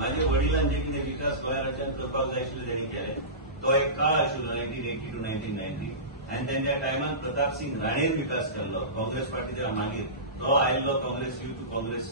माझ्या वडिलांचे कितें विकास गोंया राज्यांत करपाक जाय आशिल्लो तेणी केले. तो एक काळ आशिल्लो 1980 to 1990 आनी तेंच्या टायमार प्रताप सिंग राणेन विकास केल्लो काँग्रेस पार्टीच्या मागीर. तो आयिल्लो काँग्रेस यू टू काँग्रेस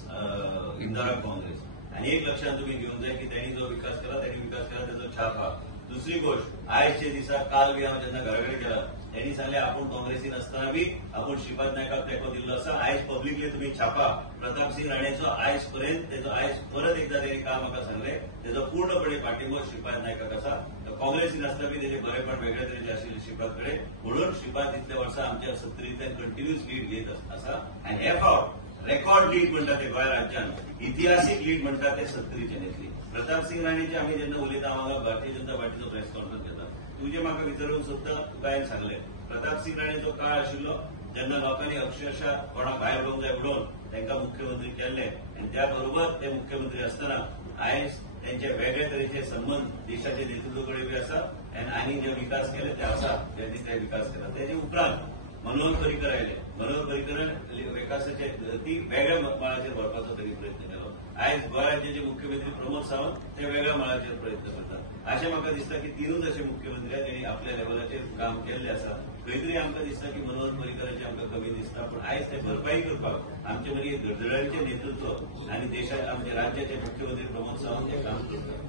इंदिरा काँग्रेस. आनी एक लक्षात तुम्ही घेवंक जाय की तेणी जो विकास केला तेजो छाप हा. दुसरी गोष्ट आयजचे दिसा काल बी हांव जेन्ना घरा कडेन गेला तेणी सांगले आपूण काँग्रेसीन आसतना बी आपूण श्रीपाद नायकाक तेंको दिल्लो आसा. आयज पब्लिकली तुम्ही छापा प्रताप सिंग राणेचो आयज पर्यंत तेजो आयज परत एकदा तेणी काल म्हाका सांगले तेजो पूर्णपणे पाठिंबो श्रीपाद नायकाक आसा. काँग्रेसीन आसतना बी तेजे बरेपण वेगळ्या तरेचे आशिल्ले श्रीपाद कडेन. म्हणून श्रीपाद इतल्या वर्सां आमच्या सत्तरींतल्यान कंटिन्यूअस लीड घेत आसा. आनी हे फावट रेकॉर्ड लीड म्हणटा ते गोंय राज्यांत इतिहासीक लीड म्हणटा ते सत्तरीचे घेतली. प्रताप सिंग राणेचे आमी जेन्ना उलयता हांगा भारतीय जनता पार्टीचो प्रेस कॉन्फरन्स घेता तुजे म्हाका विचारूंक सोदता तुका हांवें सांगलें प्रताप सिंग राणेचो काळ आशिल्लो जेन्ना लोकांनी अक्षरशः कोणाक भायर उडोवंक जाय उडोवन तांकां मुख्यमंत्री केल्ले आनी त्या बरोबर ते मुख्यमंत्री आसतना आयज त्यांचे वेगळे तरेचे संबंध देशाचे नेतृत्व कडेन बी आसा आनी जे विकास केले ते आसा त्यांनी ते विकास केला. तेजे उपरांत मनोहर पर्रीकर आयले. मनोहर पर्रीकर विकासाचे ती वेगळ्या मळाचेर व्हरपाचो तरी प्रयत्न केलो. आयज गोंय राज्याचे मुख्यमंत्री प्रमोद सावंत ते वेगळ्या मळाचेर प्रयत्न करतात. अशें म्हाका दिसता की तीनूच अशे मुख्यमंत्री आहेत जेणी आपल्या लेवलाचेर काम केल्लें आसा. खंय तरी आमकां दिसता की मनोहर पर्रीकराची आमकां कमी दिसता पूण आयज ते भरपाई करपाक आमचे मदीं धडधडाटीचें नेतृत्व आनी देशाचे आमच्या राज्याचे मुख्यमंत्री प्रमोद सावंत हे काम करतात.